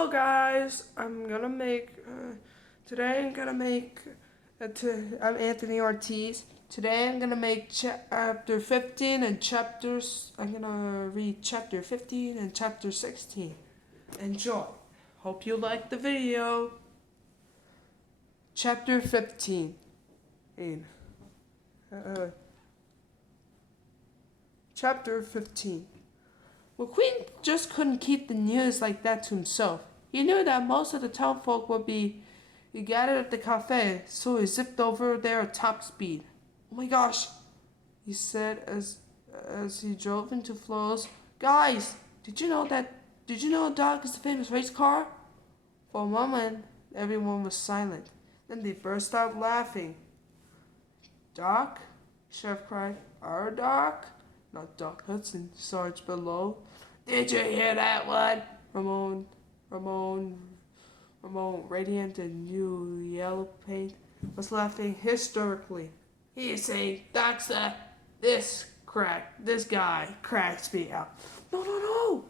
Hello guys, today I'm gonna make, I'm Anthony Ortiz. Today I'm gonna make chapter 15 and I'm gonna read chapter 15 and chapter 16. Enjoy. Hope you like the video. Chapter 15. Chapter 15. McQueen just couldn't keep the news like that to himself. He knew that most of the townfolk would be gathered at the cafe, so he zipped over there at top speed. "Oh my gosh," he said as he drove into Flo's. "Guys, did you know Doc is the famous race car?" For a moment, everyone was silent. Then they burst out laughing. "Doc?" Sheriff cried. "Our Doc?" "Not Doc Hudson, Sarge below." "Did you hear that one?" Ramon, radiant in new yellow paint, was laughing hysterically. "He's saying this guy cracks me up." No.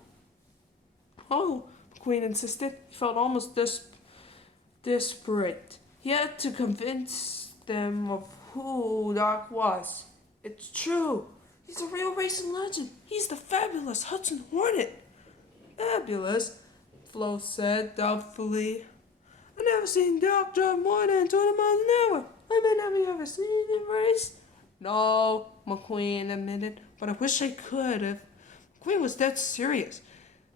"Oh," McQueen insisted. He felt almost desperate. He had to convince them of who Doc was. "It's true. He's a real racing legend. He's the fabulous Hudson Hornet." "Fabulous?" Flo said doubtfully. "I never seen Doc drive more than 20 miles an hour. Have you ever seen him race?" "No," McQueen admitted, "but I wish I could have." McQueen was dead serious.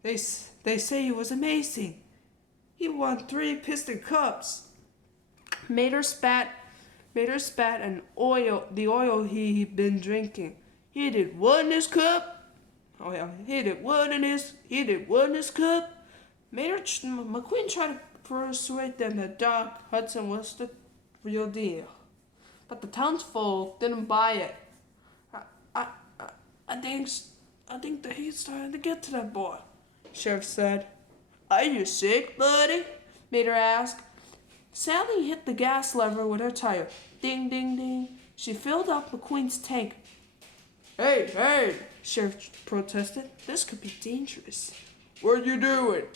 They say he was amazing. He won 3 Piston Cups. Mater spat and the oil he'd been drinking. "He did one in his cup." "Oh yeah, he did one in his cup." McQueen tried to persuade them that Doc Hudson was the real deal, but the townsfolk didn't buy it. I think the heat's starting to get to that boy," Sheriff said. "Are you sick, buddy?" Mater asked. Sally hit the gas lever with her tire. Ding, ding, ding. She filled up McQueen's tank. Hey, Sheriff protested. "This could be dangerous." "What you doing?"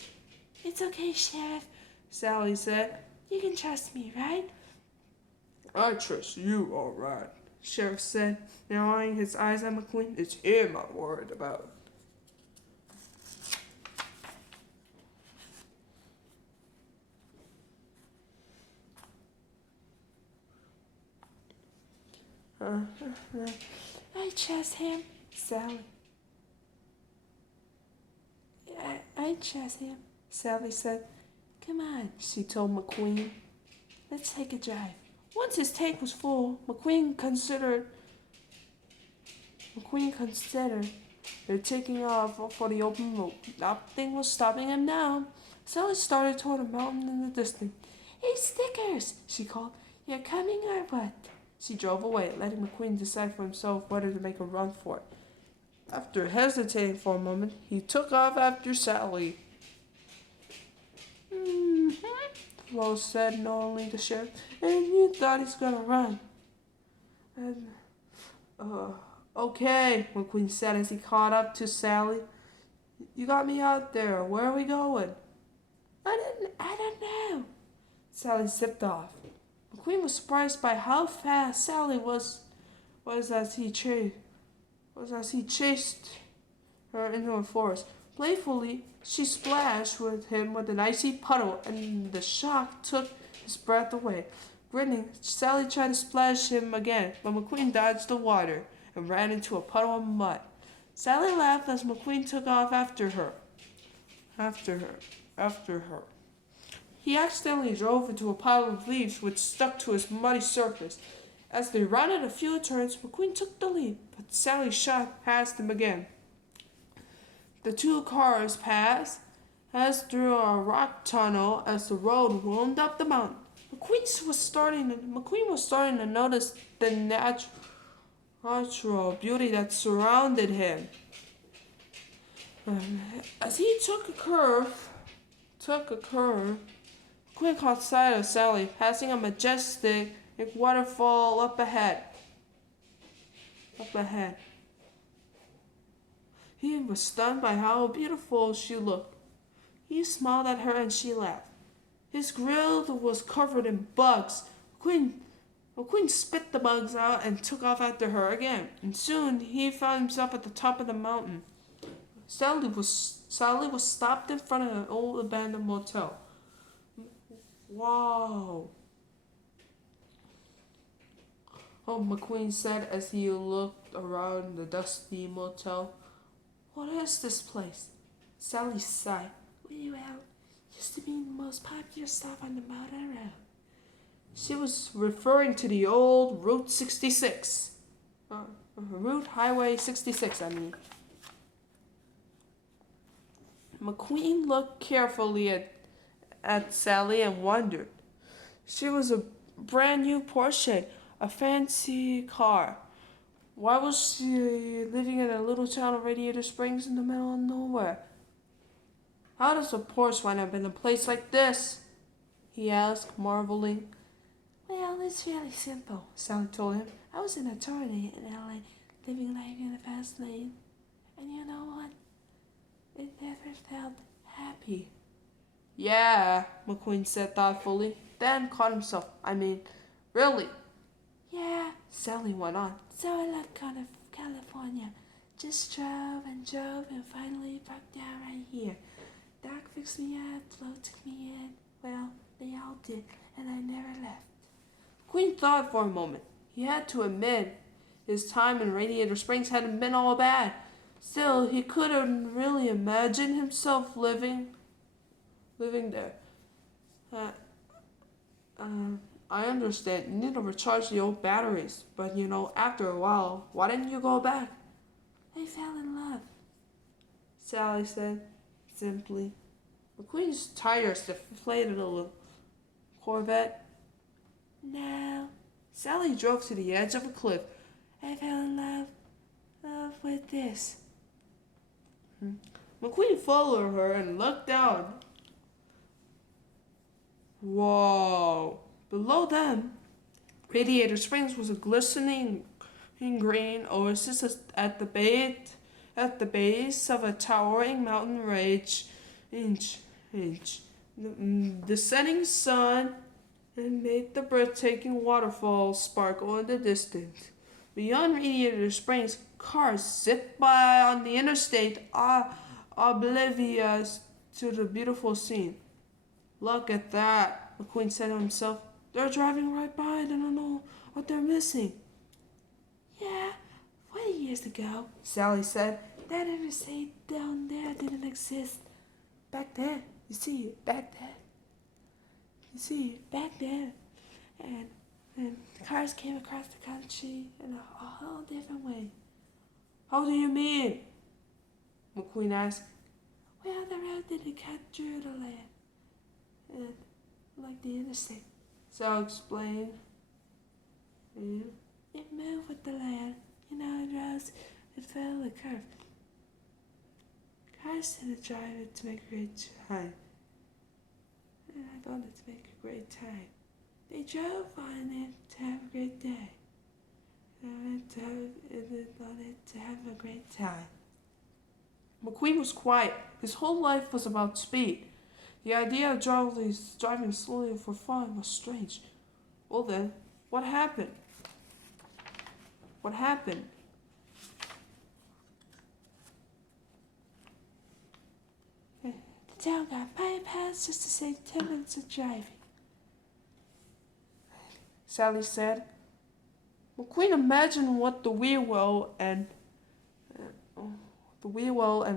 "It's okay, Sheriff," Sally said. "You can trust me, right?" "I trust you, all right," Sheriff said, narrowing his eyes at McQueen. "It's him I'm worried about." "I trust him, Sally." I trust him, Sally said. "Come on," she told McQueen. "Let's take a drive." Once his tank was full, McQueen considered taking off for the open road. Nothing was stopping him now. Sally started toward a mountain in the distance. "Hey, Stickers," she called. "You're coming or what?" She drove away, letting McQueen decide for himself whether to make a run for it. After hesitating for a moment, he took off after Sally. Flo said knowingly to Sheriff. "And you thought he's gonna run." Okay, McQueen said as he caught up to Sally. "You got me out there. Where are we going?" I don't know." Sally zipped off. McQueen was surprised by how fast Sally was as he chased her into a forest. Playfully, she splashed with him with an icy puddle, and the shock took his breath away. Grinning, Sally tried to splash him again, but McQueen dodged the water and ran into a puddle of mud. Sally laughed as McQueen took off after her. He accidentally drove into a pile of leaves which stuck to his muddy surface. As they rounded a few turns, McQueen took the lead, but Sally shot past him again. The 2 cars passed through a rock tunnel as the road wound up the mountain. McQueen was starting to notice the natural beauty that surrounded him. As he took a curve, McQueen caught sight of Sally passing a majestic waterfall up ahead. He was stunned by how beautiful she looked. He smiled at her and she laughed. His grill was covered in bugs. McQueen spit the bugs out and took off after her again, and soon he found himself at the top of the mountain. Sally was stopped in front of an old abandoned motel. Wow. Oh, McQueen said as he looked around the dusty motel. What is this place? Sally sighed. Well, used to be the most popular stop on the mountain road. She was referring to the old Route 66. Route Highway 66, I mean. McQueen looked carefully at Sally and wondered. She was a brand new Porsche, a fancy car. Why was she living in a little town of Radiator Springs in the middle of nowhere? How does a Porsche wind up in a place like this? He asked, marveling. Well, it's fairly simple, Sally told him. I was in a tornado in LA, living life in the fast lane. And you know what? It never felt happy. Yeah, McQueen said thoughtfully, then caught himself. Really? Yeah, Sally went on. So I left California. Just drove and finally broke down right here. Doc fixed me up, Flo took me in. Well, they all did, and I never left. Queen thought for a moment. He had to admit his time in Radiator Springs hadn't been all bad. Still, he couldn't really imagine himself living there. I understand you need to recharge the old batteries, but after a while, why didn't you go back? I fell in love, Sally said simply. McQueen's tires deflated a little. Corvette? No. Sally drove to the edge of a cliff. I fell in love with this. McQueen followed her and looked down. Whoa. Below them, Radiator Springs was a glistening green oasis at the base of a towering mountain range. The setting sun made the breathtaking waterfall sparkle in the distance. Beyond Radiator Springs, cars zipped by on the interstate, oblivious to the beautiful scene. Look at that, McQueen said to himself. They're driving right by. They don't know what they're missing. Yeah, 20 years ago, Sally said, that interstate down there didn't exist. Back then. And cars came across the country in a whole different way. How do you mean? McQueen asked. Well, the road didn't cut through the land. And like the interstate. Sal explained. Yeah. It moved with the land. It rose, it fell, it curved. Cars didn't drive it to make a great time. And I wanted to make a great time. They drove on it to have a great day. And I wanted to have a great time. McQueen was quiet. His whole life was about speed. The idea of driving slowly for fun was strange. Well then, what happened? The town got bypassed just to save 10 minutes of driving, Sally said. McQueen imagined what the wheel well and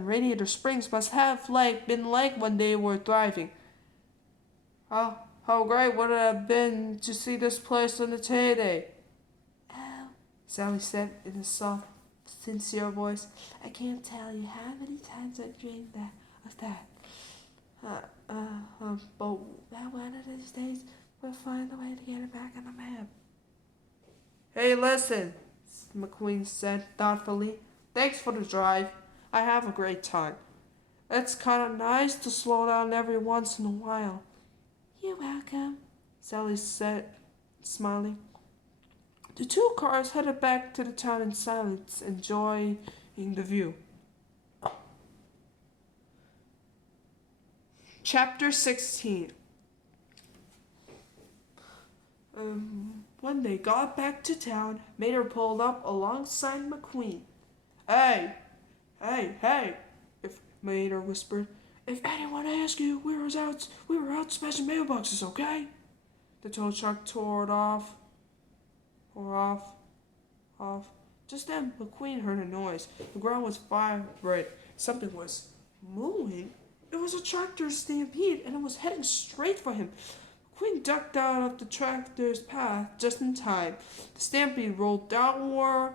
Radiator Springs must have been like when they were thriving. How great would it have been to see this place in its heyday? Oh, Sally said in a soft, sincere voice. I can't tell you how many times I dreamed of that. But one of these days we'll find a way to get it back on the map. Hey, listen, McQueen said thoughtfully. Thanks for the drive. I have a great time. It's kind of nice to slow down every once in a while. You're welcome, Sally said, smiling. The two cars headed back to the town in silence, enjoying the view. Chapter 16. When they got back to town, Mater pulled up alongside McQueen. Hey, hey, if Mater whispered. If anyone asks you, we were out smashing mailboxes, okay? The tow truck tore off. Just then, McQueen heard a noise. The ground was vibrating. Something was moving. It was a tractor stampede, and it was heading straight for him. McQueen ducked out of the tractor's path just in time. The stampede rolled downtown,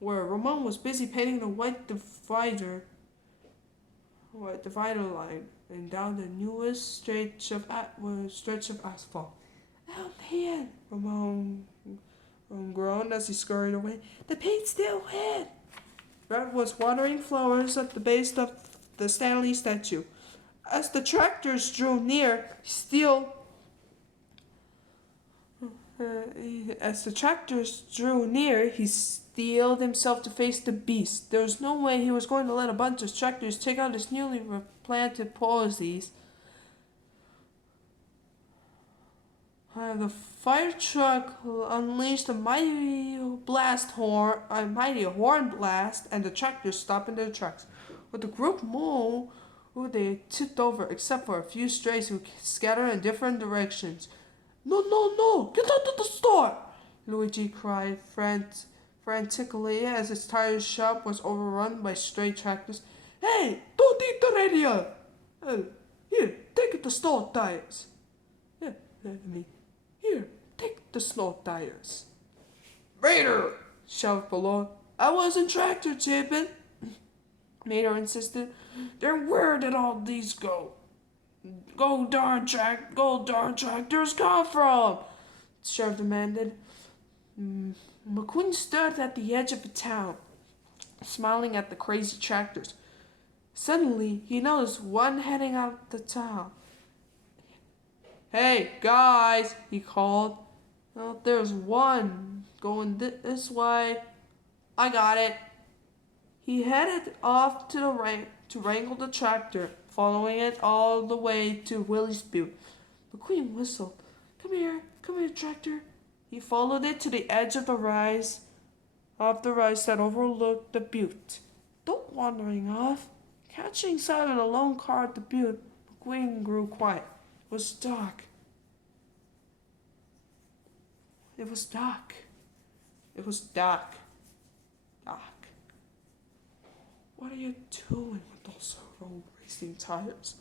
where Ramon was busy painting the white divider line, and down the newest stretch of asphalt. Oh man, Ramon groaned as he scurried away. The paint still hid. Red was watering flowers at the base of the Stanley statue. As the tractors drew near, he steeled himself to face the beast. There was no way he was going to let a bunch of tractors take out his newly replanted posies. The fire truck unleashed a mighty horn blast, and the tractors stopped in their tracks. With the group moved, they tipped over, except for a few strays who scattered in different directions. No, get out of the store! Luigi cried frantically as his tire shop was overrun by stray tractors. Hey, don't eat the radio! Here, take the store tires. Here, take the snow tires. Mater! Shouted below. I wasn't tractor tipping. Mater insisted. Then where did all these go? Go darn tractors come from? The sheriff demanded. McQueen stood at the edge of the town, smiling at the crazy tractors. Suddenly, he noticed one heading out of the town. Hey, guys, he called. Well, there's one going this way. I got it. He headed off to the right to wrangle the tractor, following it all the way to Willie's Butte. McQueen whistled. Come here, tractor. He followed it to the edge of the rise that overlooked the butte. Don't wandering off. Catching sight of the lone car at the butte, McQueen grew quiet. It was dark. What are you doing with those road racing tires?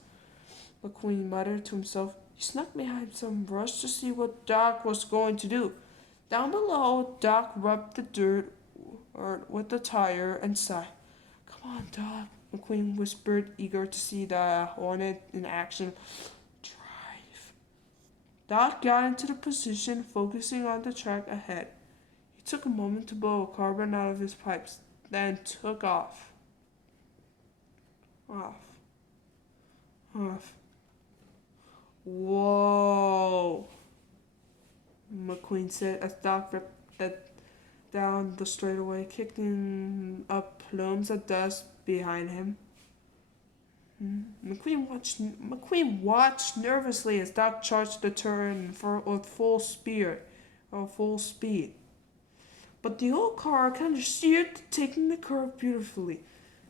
McQueen muttered to himself. He snuck behind some brush to see what Doc was going to do. Down below, Doc rubbed the dirt with the tire and sighed. Come on, Doc, McQueen whispered, eager to see the Hornet in action. Drive. Doc got into the position, focusing on the track ahead. He took a moment to blow carbon out of his pipes, then took off. Whoa, McQueen said as Doc ripped down the straightaway, kicking up plumes of dust behind him. McQueen watched nervously as Doc charged the turn with full speed. But the old car kind of steered, taking the curve beautifully.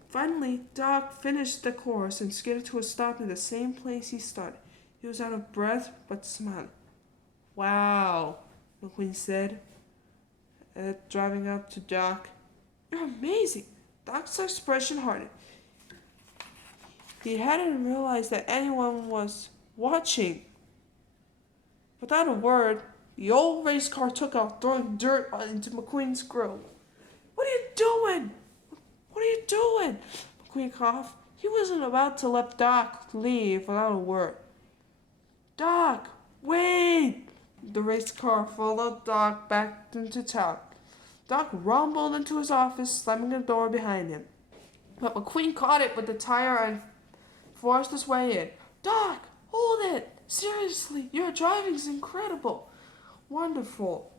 Finally, Doc finished the course and skidded to a stop in the same place he started. He was out of breath, but smiling. Wow, McQueen said, driving up to Doc. You're amazing. Doc's expression hardened. He hadn't realized that anyone was watching. Without a word, the old race car took off, throwing dirt into McQueen's grill. What are you doing? McQueen coughed. He wasn't about to let Doc leave without a word. Doc, wait! The race car followed Doc back into town. Doc rumbled into his office, slamming the door behind him. But McQueen caught it with the tire and forced his way in. Doc, hold it! Seriously, your driving's incredible. Wonderful.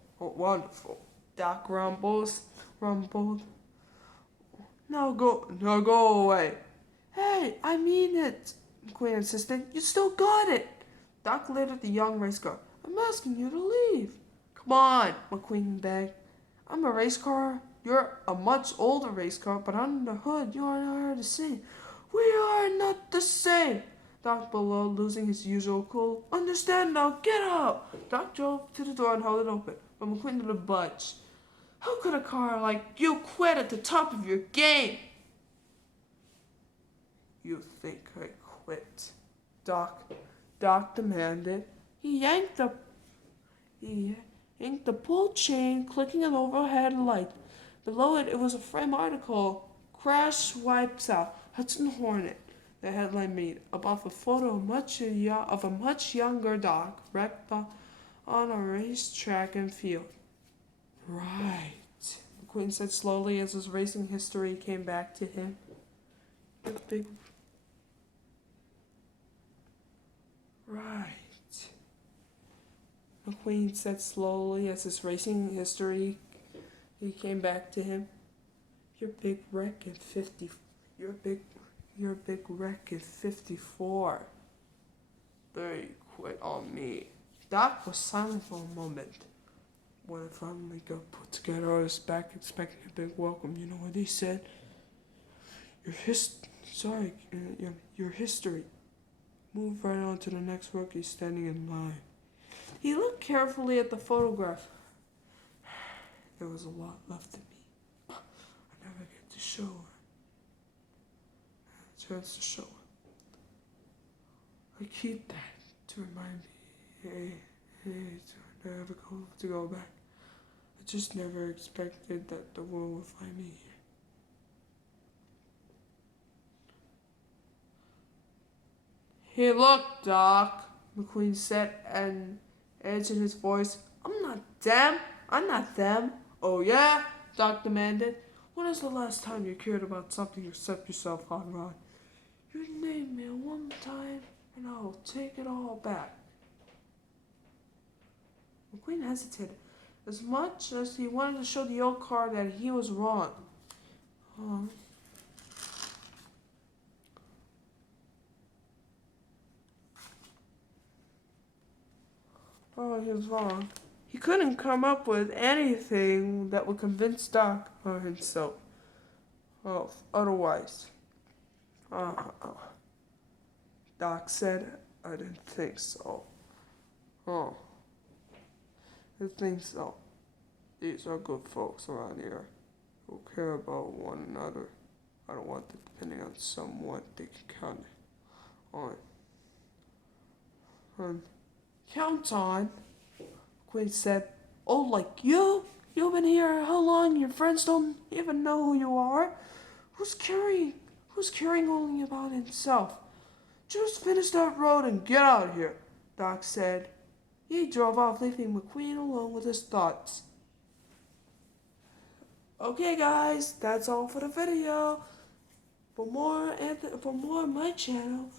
Doc rumbled. Now go away. Hey, I mean it. McQueen insisted. You still got it. Doc lit at the young race car. I'm asking you to leave. Come on, McQueen begged. I'm a race car. You're a much older race car, but under the hood, you are the same. We are not the same. Doc bellowed, losing his usual cool. Understand now, get out. Doc drove to the door and held it open, but McQueen didn't budge. How could a car like you quit at the top of your game? You think I quit? Doc demanded. He yanked the pull chain, clicking an overhead light. Below it was a frame article. Crash wipes out Hudson Hornet. The headline made about the photo of a much younger Doc wrecked on a racetrack and field. Right, McQueen said slowly as his racing history came back to him. Your big... Right. McQueen said slowly as his racing history came back to him. Your big wreck in 54. They quit on me. Doc was silent for a moment. When I finally got put together, I was back expecting a big welcome. You know what he said? Your history. Move right on to the next rookie standing in line. He looked carefully at the photograph. There was a lot left in me. I never get to show it. A chance to show it. I keep that to remind me, to never go back. I just never expected that the world would find me here. Hey, look, Doc, McQueen said, and edge in his voice. I'm not them. Oh, yeah? Doc demanded. When is the last time you cared about something except yourself, Hot Rod? You name me one time, and I'll take it all back. McQueen hesitated, as much as he wanted to show the old car that he was wrong. He was wrong. He couldn't come up with anything that would convince Doc or himself otherwise. Doc said, I didn't think so. I think so. These are good folks around here who care about one another. I don't want them depending on someone they can count on. Count on? Quinn said. Oh, like you? You've been here how long? Your friends don't even know who you are? Who's caring only about himself? Just finish that road and get out of here, Doc said. He drove off, leaving McQueen alone with his thoughts. Okay, guys, that's all for the video. For more on my channel,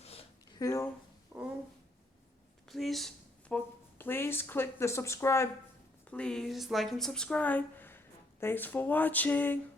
please click the subscribe. Please like and subscribe. Thanks for watching.